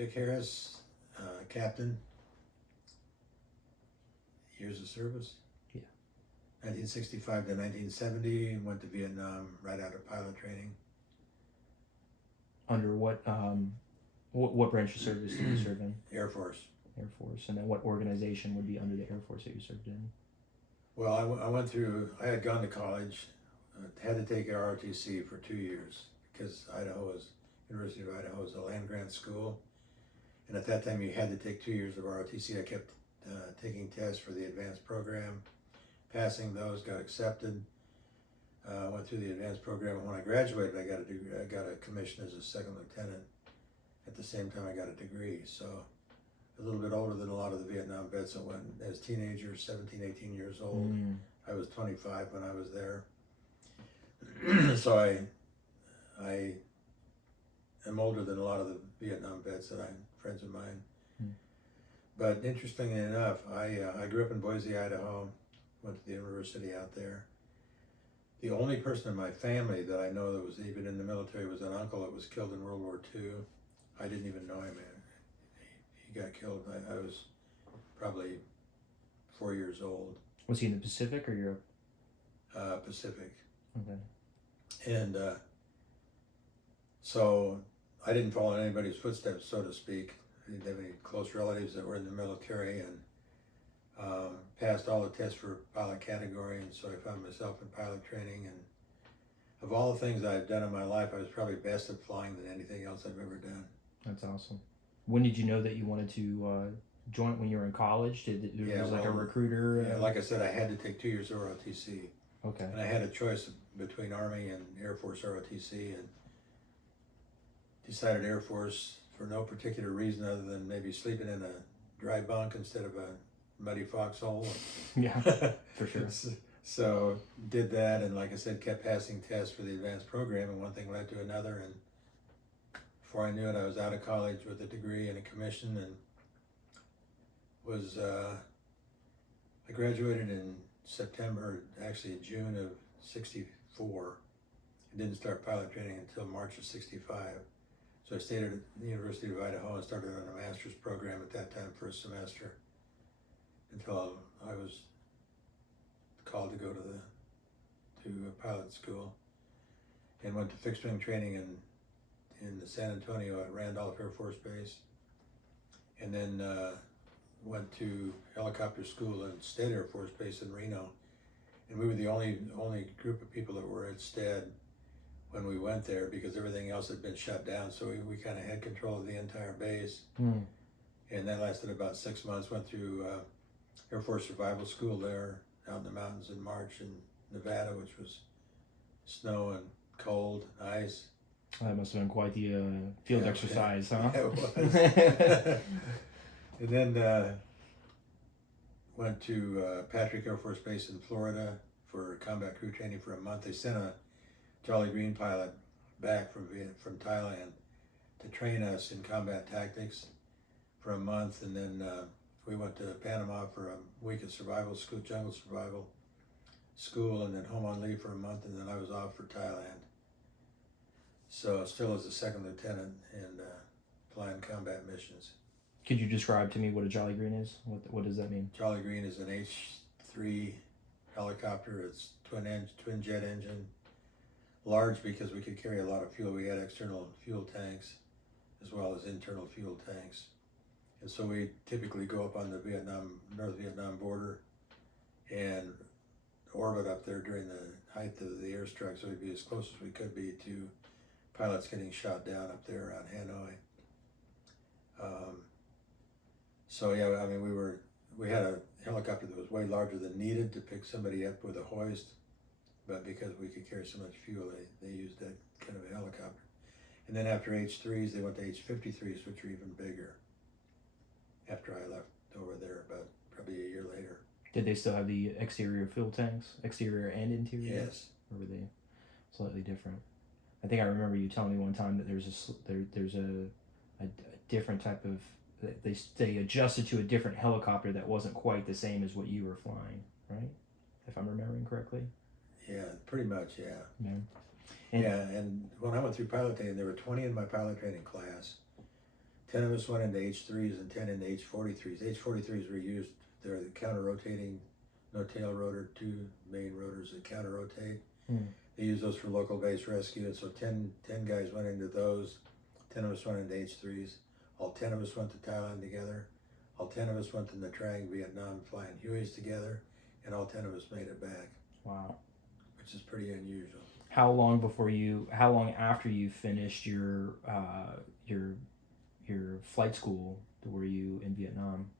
Dick Harris, Captain, years of service. Yeah. 1965 to 1970, went to Vietnam right out of pilot training. Under what branch of service did you serve in? Air Force. Air Force. And then what organization would be under the Air Force that you served in? Well, I went through, I had gone to college, had to take ROTC for 2 years because University of Idaho was a land grant school. And at that time you had to take 2 years of ROTC. I kept taking tests for the advanced program, passing those, got accepted, went through the advanced program. And when I graduated, I got a commission as a second lieutenant. At the same time I got a degree. So a little bit older than a lot of the Vietnam vets that went as teenagers, 17, 18 years old. I was 25 when I was there. So I am older than a lot of the Vietnam vets that I'm friends of mine. But interestingly enough, I grew up in Boise, Idaho, went to the university out there. The only person in my family that I know that was even in the military was an uncle that was killed in World War II. I didn't even know him. He got killed. I was probably 4 years old. Was he in the Pacific or Europe? Pacific. Okay. And so I didn't follow in anybody's footsteps, so to speak. I didn't have any close relatives that were in the military, and passed all the tests for pilot category, and so I found myself in pilot training. And of all the things I've done in my life, I was probably best at flying than anything else I've ever done. That's awesome. When did you know that you wanted to join? When you were in college? Was like a recruiter? Yeah, like I said, I had to take 2 years of ROTC. Okay. And I had a choice between Army and Air Force ROTC, and decided Air Force for no particular reason other than maybe sleeping in a dry bunk instead of a muddy foxhole. Yeah, for sure. So did that, and like I said, kept passing tests for the advanced program, and one thing led to another, and before I knew it, I was out of college with a degree and a commission, and was I graduated in September, actually June of '64. I didn't start pilot training until March of '65. So I stayed at the University of Idaho and started on a master's program at that time for a semester until I was called to go to pilot school, and went to fixed wing training in San Antonio at Randolph Air Force Base, and then went to helicopter school at Stead Air Force Base in Reno. And we were the only group of people that were at Stead when we went there, because everything else had been shut down. So we kind of had control of the entire base. And that lasted about 6 months. Went through Air Force Survival School there out in the mountains in March in Nevada, which was snow and cold, ice. That must have been quite the field exercise, huh? Yeah, it was. And then went to Patrick Air Force Base in Florida for combat crew training for a month. They sent a Jolly Green pilot back from Thailand to train us in combat tactics for a month, and then we went to Panama for a week of survival school, jungle survival school, and then home on leave for a month, and then I was off for Thailand. So still as a second lieutenant and flying combat missions. Could you describe to me what a Jolly Green is? What does that mean? Jolly Green is an H-3 helicopter. It's twin jet engine, large because we could carry a lot of fuel. We had external fuel tanks as well as internal fuel tanks. And so we typically go up on the North Vietnam border and orbit up there during the height of the airstrike, so we'd be as close as we could be to pilots getting shot down up there around Hanoi. So yeah, I mean, we had a helicopter that was way larger than needed to pick somebody up with a hoist, but because we could carry so much fuel, they used that kind of a helicopter. And then after H-3s, they went to H-53s, which are even bigger. After I left over there, about probably a year later. Did they still have the exterior fuel tanks, exterior and interior? Yes. Or were they slightly different? I think I remember you telling me one time that there's a different type of, they adjusted to a different helicopter that wasn't quite the same as what you were flying, right? If I'm remembering correctly. Yeah, pretty much, yeah. Yeah. And when I went through pilot training, there were 20 in my pilot training class. 10 of us went into H3s and 10 into H43s. H43s were used, they're the counter-rotating, no tail rotor, two main rotors that counter-rotate. They use those for local base rescue, and so 10 guys went into those, 10 of us went into H3s, all 10 of us went to Thailand together, all 10 of us went to Nha Trang, Vietnam, flying Hueys together, and all 10 of us made it back. Wow. Which is pretty unusual. How long after you finished your flight school were you in Vietnam?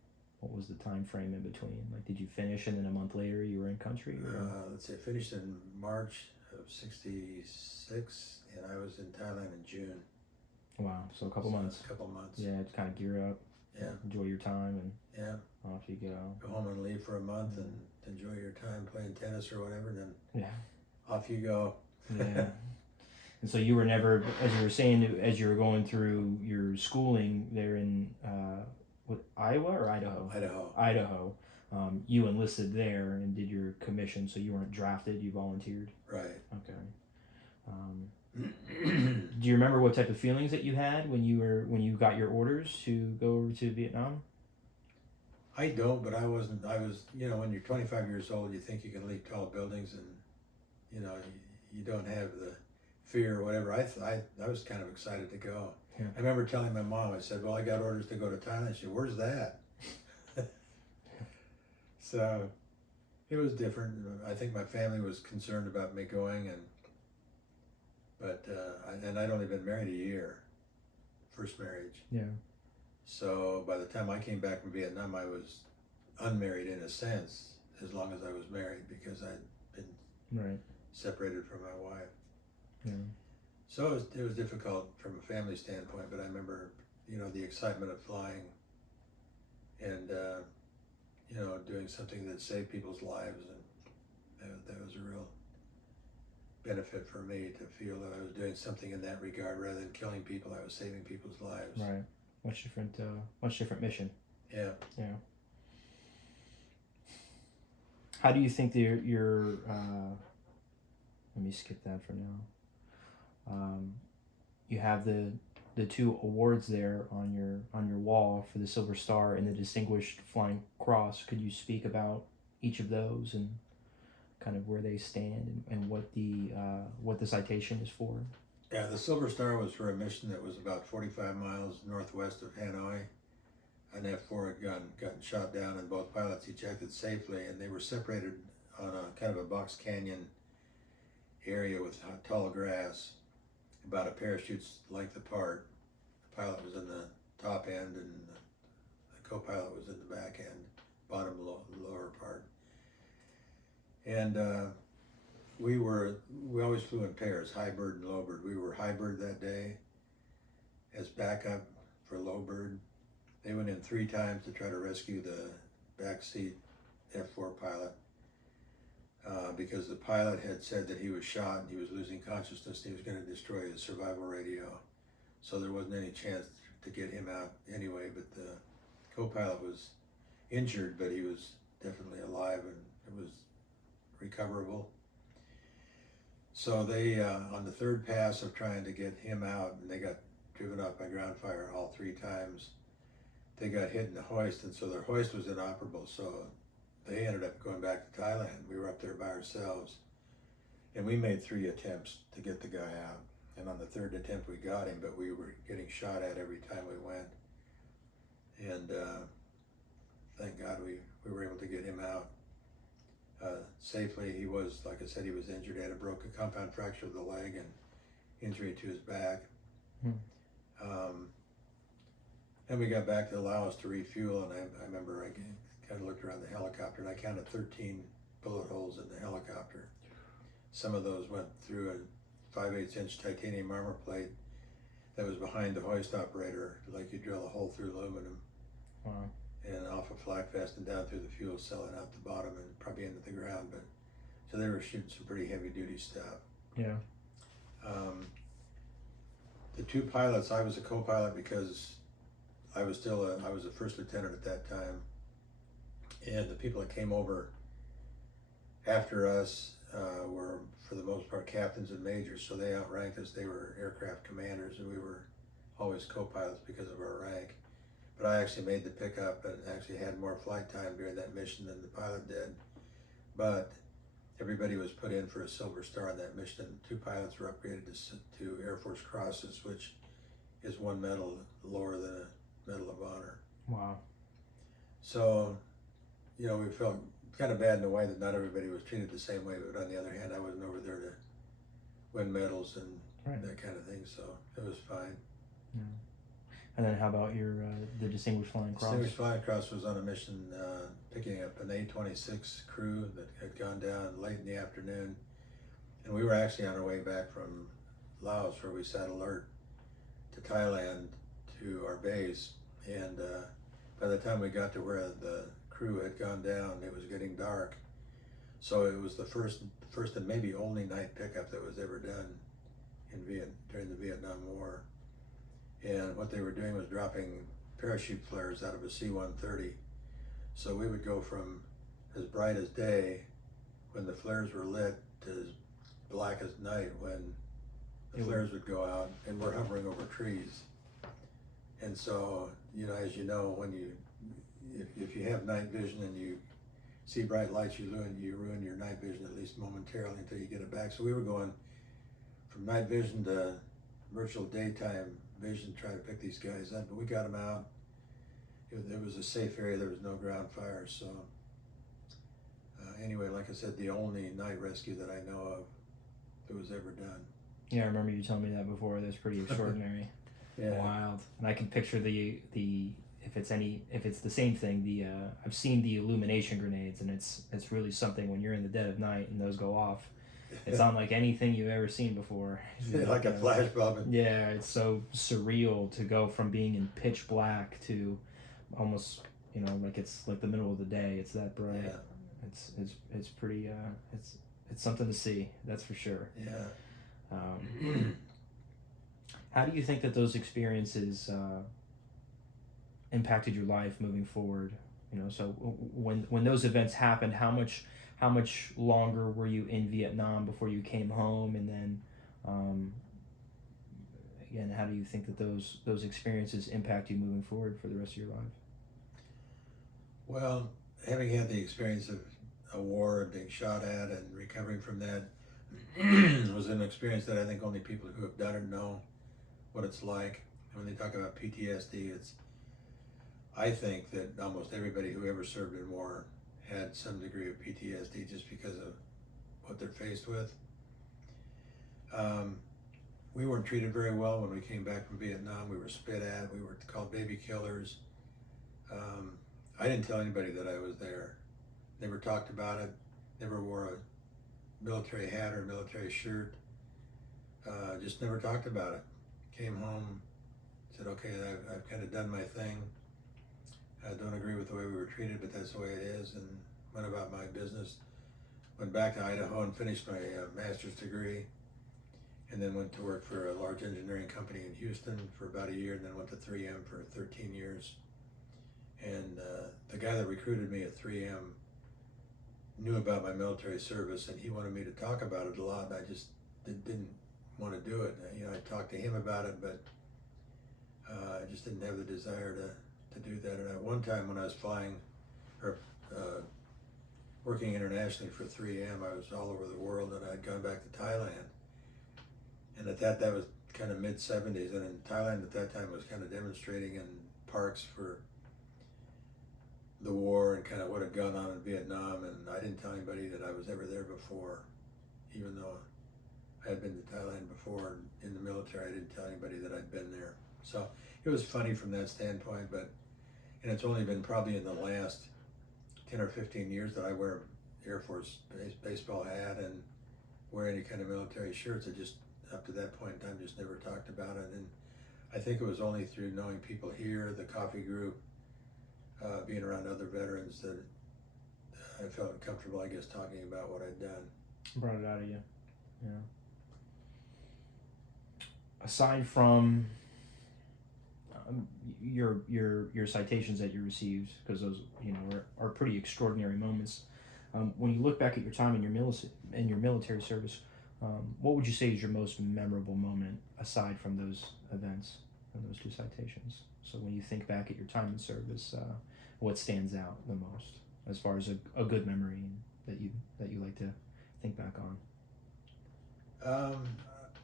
What was the time frame in between? Like, did you finish and then a month later you were in country? Let's say I finished in March of '66, and I was in Thailand in June. Wow, so a couple months. A couple months. Yeah, to kind of gear up. Yeah. Enjoy your time and off you go. Go home and leave for a month and enjoy your time playing tennis or whatever, and then off you go. Yeah. And so you were never, as you were saying, as you were going through your schooling there in Iowa or Idaho? Idaho. You enlisted there and did your commission, so you weren't drafted, you volunteered? Right. Okay. Do you remember what type of feelings that you had when you got your orders to go over to Vietnam? I don't, but I wasn't. I was, when you're 25 years old, you think you can leap tall buildings, and you don't have the fear or whatever. I was kind of excited to go. Yeah. I remember telling my mom, I said, "Well, I got orders to go to Thailand." She said, "Where's that?" So it was different. I think my family was concerned about me going, but I'd only been married a year, first marriage. Yeah. So by the time I came back from Vietnam, I was unmarried in a sense, as long as I was married, because I'd been separated from my wife. Yeah. So it was difficult from a family standpoint, but I remember, the excitement of flying and, doing something that saved people's lives, and that was a real benefit for me to feel that I was doing something in that regard. Rather than killing people, I was saving people's lives. Right. Much different mission. Yeah. Yeah. How do you think your let me skip that for now. You have the two awards there on your wall for the Silver Star and the Distinguished Flying Cross. Could you speak about each of those and kind of where they stand and what the citation is for? Yeah, the Silver Star was for a mission that was about 45 miles northwest of Hanoi. An F-4 had gotten shot down, and both pilots ejected safely, and they were separated on a kind of a box canyon area with tall grass, about a parachute's length apart. The pilot was in the top end, and the co-pilot was in the back end, lower part. And we always flew in pairs, high bird and low bird. We were high bird that day as backup for low bird. They went in 3 times to try to rescue the backseat F-4 pilot because the pilot had said that he was shot and he was losing consciousness and he was going to destroy his survival radio. So there wasn't any chance to get him out anyway, but the co-pilot was injured, but he was definitely alive and it was recoverable. So they, on the 3rd pass of trying to get him out, and they got driven off by ground fire all 3 times, they got hit in the hoist, and so their hoist was inoperable, so they ended up going back to Thailand. We were up there by ourselves, and we made 3 attempts to get the guy out, and on the 3rd attempt we got him, but we were getting shot at every time we went, and thank God we were able to get him out safely. He was, like I said, he was injured. He had a compound fracture of the leg and injury to his back. Then we got back to Laos to refuel, and I remember I kind of looked around the helicopter, and I counted 13 bullet holes in the helicopter. Some of those went through a 5/8-inch titanium armor plate that was behind the hoist operator, like you drill a hole through aluminum. Wow. And off a flak vest and down through the fuel cell and out the bottom and probably into the ground. But so they were shooting some pretty heavy duty stuff. Yeah. The 2 pilots, I was a co-pilot because I was a first lieutenant at that time, and the people that came over after us were for the most part captains and majors, so they outranked us. They were aircraft commanders, and we were always co-pilots because of our rank. But I actually made the pickup and actually had more flight time during that mission than the pilot did. But everybody was put in for a Silver Star on that mission. 2 pilots were upgraded to Air Force Crosses, which is 1 medal lower than a Medal of Honor. Wow. So, you know, we felt kind of bad in a way that not everybody was treated the same way, but on the other hand, I wasn't over there to win medals and that kind of thing, so it was fine. Yeah. And then how about your the Distinguished Flying Cross? Distinguished Flying Cross was on a mission picking up an A-26 crew that had gone down late in the afternoon, and we were actually on our way back from Laos, where we sat alert to Thailand to our base, and by the time we got to where the crew had gone down, it was getting dark. So it was the first and maybe only night pickup that was ever done in during the Vietnam War. And what they were doing was dropping parachute flares out of a C-130. So we would go from as bright as day when the flares were lit to as black as night when the flares would go out, and we're hovering over trees. And so, you know, as you know, when if you have night vision and you see bright lights, you ruin your night vision at least momentarily until you get it back. So we were going from night vision to virtual daytime vision trying to pick these guys up, but we got them out. It was a safe area. There was no ground fire. So anyway, like I said, the only night rescue that I know of that was ever done. Yeah, I remember you telling me that before. That's pretty extraordinary. Yeah. Wild. And I can picture the if it's the same thing, I've seen the illumination grenades, and it's really something when you're in the dead of night and those go off. It's unlike anything you've ever seen before. Like a flash bulb. Yeah, it's so surreal to go from being in pitch black to almost, you know, like it's like the middle of the day. It's that bright. Yeah. It's pretty it's something to see, that's for sure. Yeah. How do you think that those experiences impacted your life moving forward? You know, so when those events happened, how much longer were you in Vietnam before you came home? And then again, how do you think that those experiences impact you moving forward for the rest of your life? Well, having had the experience of a war and being shot at and recovering from that was an experience that I think only people who have done it know what it's like. And when they talk about PTSD, I think that almost everybody who ever served in war had some degree of PTSD just because of what they're faced with. We weren't treated very well when we came back from Vietnam. We were spit at. We were called baby killers. I didn't tell anybody that I was there. Never talked about it. Never wore a military hat or a military shirt. Just never talked about it. Came home, said, okay, I've kind of done my thing. I don't agree with the way we were treated, but that's the way it is, and went about my business. Went back to Idaho and finished my master's degree, and then went to work for a large engineering company in Houston for about a year, and then went to 3M for 13 years. And the guy that recruited me at 3M knew about my military service, and he wanted me to talk about it a lot, and I just didn't want to do it. You know, I talked to him about it, but I just didn't have the desire to do that. And at one time when I was flying or working internationally for 3M, I was all over the world, and I'd gone back to Thailand. And at that was kind of mid-70s, and in Thailand at that time was kind of demonstrating in parks for the war and kind of what had gone on in Vietnam, and I didn't tell anybody that I was ever there before, even though I had been to Thailand before in the military. I didn't tell anybody that I'd been there. So it was funny from that standpoint, and it's only been probably in the last 10 or 15 years that I wear Air Force baseball hat and wear any kind of military shirts. I just, up to that point in time, just never talked about it. And I think it was only through knowing people here, the coffee group, being around other veterans, that I felt comfortable, I guess, talking about what I'd done. Brought it out of you. Yeah. Aside from your citations that you received, because those, you know, are pretty extraordinary moments. When you look back at your time in your military service, what would you say is your most memorable moment aside from those events? in those 2 citations. So when you think back at your time in service, what stands out the most as far as a good memory that you like to think back on?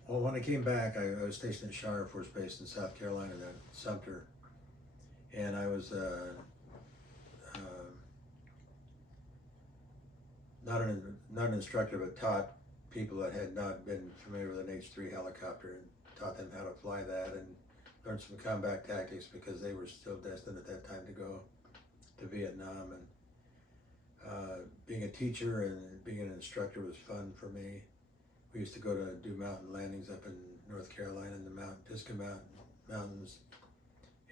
Well, when I came back, I was stationed at Shaw Air Force Base in South Carolina, then Sumter, and I was not an instructor, but taught people that had not been familiar with an H-3 helicopter and taught them how to fly that and learned some combat tactics because they were still destined at that time to go to Vietnam. And being a teacher and being an instructor was fun for me. We used to go to do mountain landings up in North Carolina in the Pisgah Mountains.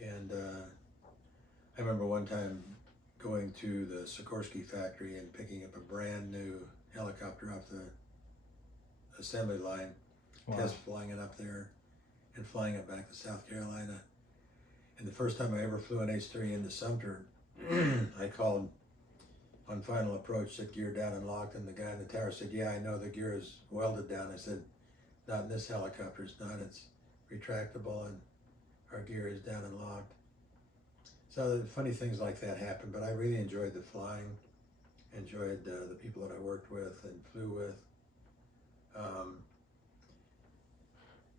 And I remember one time going to the Sikorsky factory and picking up a brand new helicopter off the assembly line, Wow. test flying it up there and flying it back to South Carolina. And the first time I ever flew an H-3 into Sumter, I called on final approach, said gear down and locked, and the guy in the tower said, yeah, I know the gear is welded down. I said, not in this helicopter, it's not, it's retractable and our gear is down and locked. So funny things like that happen, but I really enjoyed the flying, enjoyed the people that I worked with and flew with.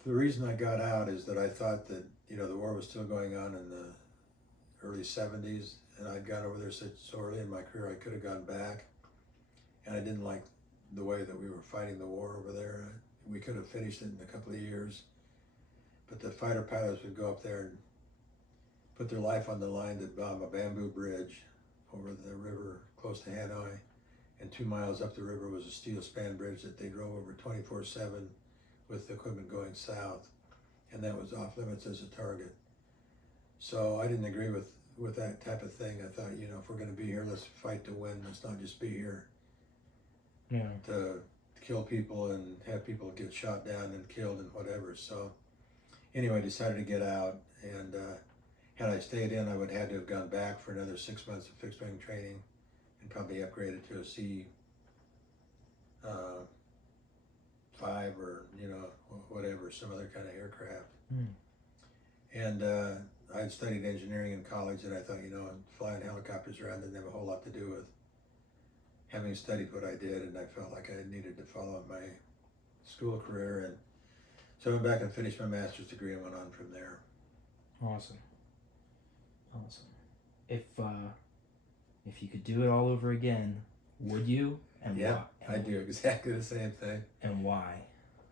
The reason I got out is that I thought that, the war was still going on in the early 70s, and I'd got over there so early in my career I could have gone back, and I didn't like the way that we were fighting the war over there. We could have finished it in a couple of years, but the fighter pilots would go up there and put their life on the line to bomb a bamboo bridge over the river close to Hanoi, and 2 miles up the river was a steel span bridge that they drove over 24/7 with the equipment going south, and that was off limits as a target. So I didn't agree with that type of thing. I thought, if we're going to be here, let's fight to win. Let's not just be here to kill people and have people get shot down and killed and whatever. So anyway, I decided to get out, and had I stayed in, I would have had to have gone back for another 6 months of fixed wing training and probably upgraded to a C5 or, whatever, some other kind of aircraft. And I had studied engineering in college, and I thought, flying helicopters around didn't have a whole lot to do with having studied what I did, and I felt like I needed to follow up my school career. And so I went back and finished my master's degree and went on from there. Awesome. If you could do it all over again, would you? And yeah, why? I'd do exactly the same thing. And why?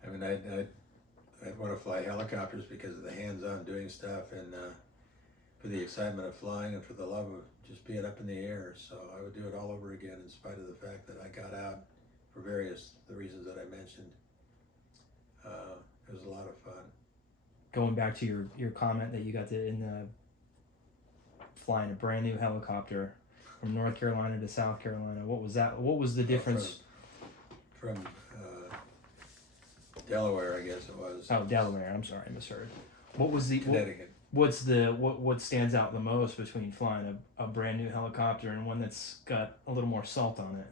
I mean, I'd want to fly helicopters because of the hands-on doing stuff, and for the excitement of flying and for the love of just being up in the air. So I would do it all over again in spite of the fact that I got out for the reasons that I mentioned. It was a lot of fun. Going back to your comment that you got to flying a brand new helicopter from North Carolina to South Carolina. What was that? What was the difference? From Delaware, I guess it was. Oh, Delaware. I'm sorry, I misheard. What was the Connecticut? What stands out the most between flying a brand new helicopter and one that's got a little more salt on it?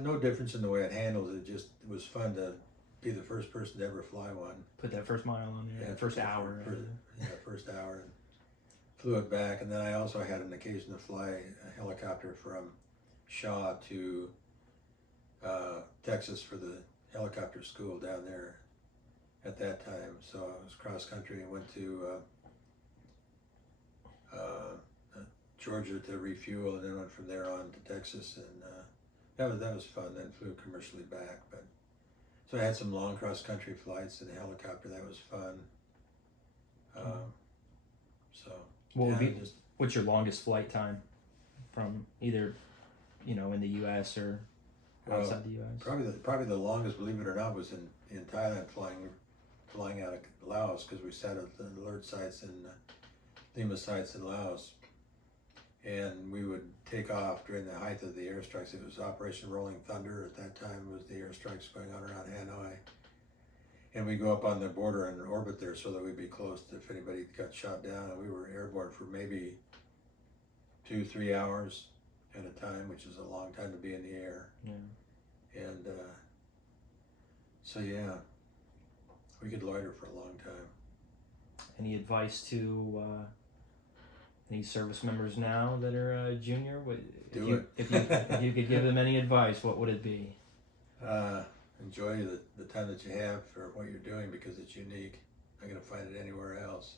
No difference in the way it handles it. It was fun to be the first person to ever fly one. Put that first mile on there. Yeah, first hour. First hour, and flew it back. And then I also had an occasion to fly a helicopter from Shaw to Texas for the helicopter school down there at that time. So I was cross country and went to Georgia to refuel, and then went from there on to Texas, and that was fun. Then flew commercially back, but so I had some long cross country flights in a helicopter. That was fun. What's your longest flight time from either in the U.S. or outside the U.S.? Probably the longest, believe it or not, was in Thailand, flying out of Laos, because we sat at the alert sites and Lima sites in Laos, and we would take off during the height of the airstrikes. It was Operation Rolling Thunder at that time. Was the airstrikes going on around Hanoi, and we go up on the border and orbit there so that we'd be close to if anybody got shot down. And we were airborne for maybe 2-3 hours at a time, which is a long time to be in the air. Yeah. And so yeah, we could loiter for a long time. any advice to any service members now that are junior? If you could give them any advice, what would it be? Enjoy the time that you have for what you're doing because it's unique. Not gonna find it anywhere else.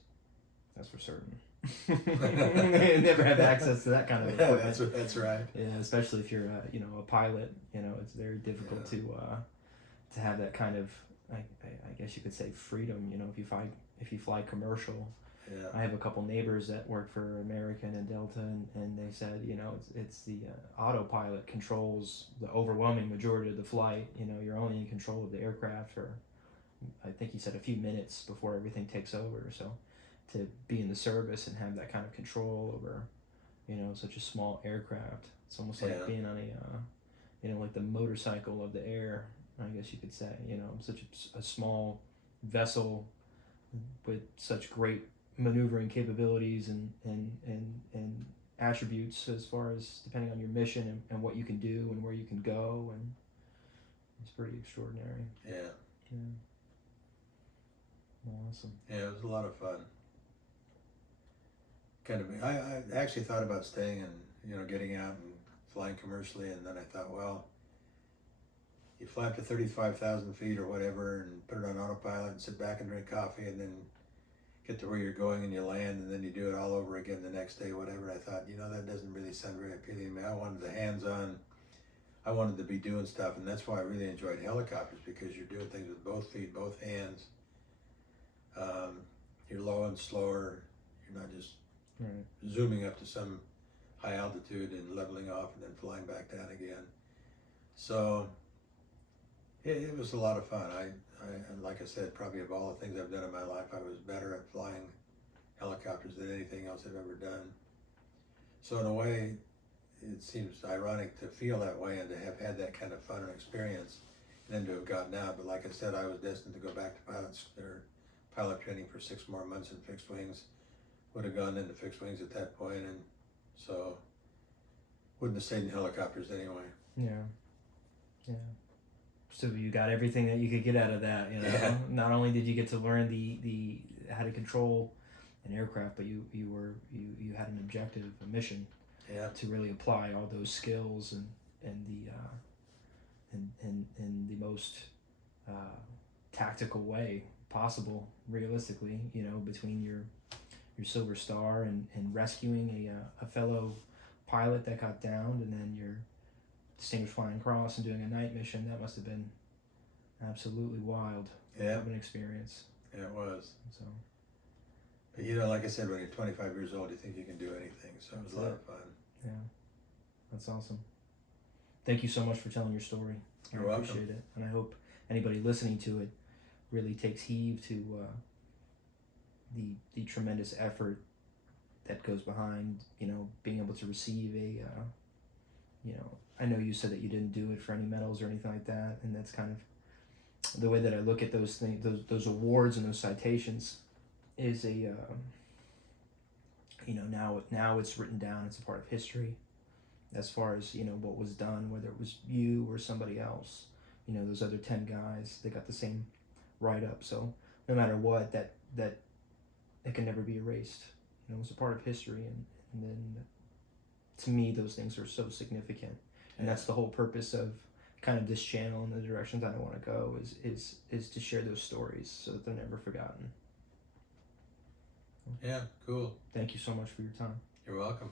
That's for certain. Never have access to that kind of equipment. Yeah, that's right. Yeah, especially if you're a pilot. It's very difficult to have that kind of I guess you could say freedom. If you fly commercial. Yeah. I have a couple neighbors that work for American and Delta, and they said, it's the autopilot controls the overwhelming majority of the flight. You're only in control of the aircraft for, I think he said, a few minutes before everything takes over. So to be in the service and have that kind of control over, such a small aircraft, it's almost like being on a, like the motorcycle of the air, I guess you could say. Such a small vessel with such great maneuvering capabilities and attributes as far as depending on your mission and what you can do and where you can go, and it's pretty extraordinary. Yeah. Awesome. Yeah, it was a lot of fun. I actually thought about staying and getting out and flying commercially, and then I thought, well, you fly up to 35,000 feet or whatever and put it on autopilot and sit back and drink coffee and then get to where you're going and you land and then you do it all over again the next day, whatever. I thought, that doesn't really sound very appealing to me. I wanted the hands-on, I wanted to be doing stuff, and that's why I really enjoyed helicopters, because you're doing things with both feet, both hands. You're low and slower. You're not just zooming up to some high altitude and leveling off and then flying back down again. So it was a lot of fun. I like I said, probably of all the things I've done in my life, I was better at flying helicopters than anything else I've ever done. So in a way, it seems ironic to feel that way and to have had that kind of fun and experience and then to have gotten out. But like I said, I was destined to go back to pilot training for 6 more months in fixed wings. Would have gone into fixed wings at that point, and so wouldn't have stayed in helicopters anyway. Yeah. So you got everything that you could get out of that. Yeah. Not only did you get to learn the how to control an aircraft, but you had an objective, a mission, to really apply all those skills and the most tactical way possible, realistically. Between your Silver Star and rescuing a fellow pilot that got downed, and then your Distinguished Flying Cross and doing a night mission. That must have been absolutely wild of an experience. Yeah, it was. So, but like I said, when you're 25 years old, you think you can do anything. So it was a lot of fun. Yeah, that's awesome. Thank you so much for telling your story. You're welcome. I appreciate it, and I hope anybody listening to it really takes heed to the tremendous effort that goes behind being able to receive a I know you said that you didn't do it for any medals or anything like that, and that's kind of the way that I look at those things, those awards and those citations is a now it's written down, it's a part of history as far as what was done, whether it was you or somebody else. Those other 10 guys, they got the same write-up, so no matter what, that it can never be erased. It's a part of history, and then to me those things are so significant, and that's the whole purpose of kind of this channel and the directions I want to go is to share those stories so that they're never forgotten. Yeah, cool. Thank you so much for your time. You're welcome.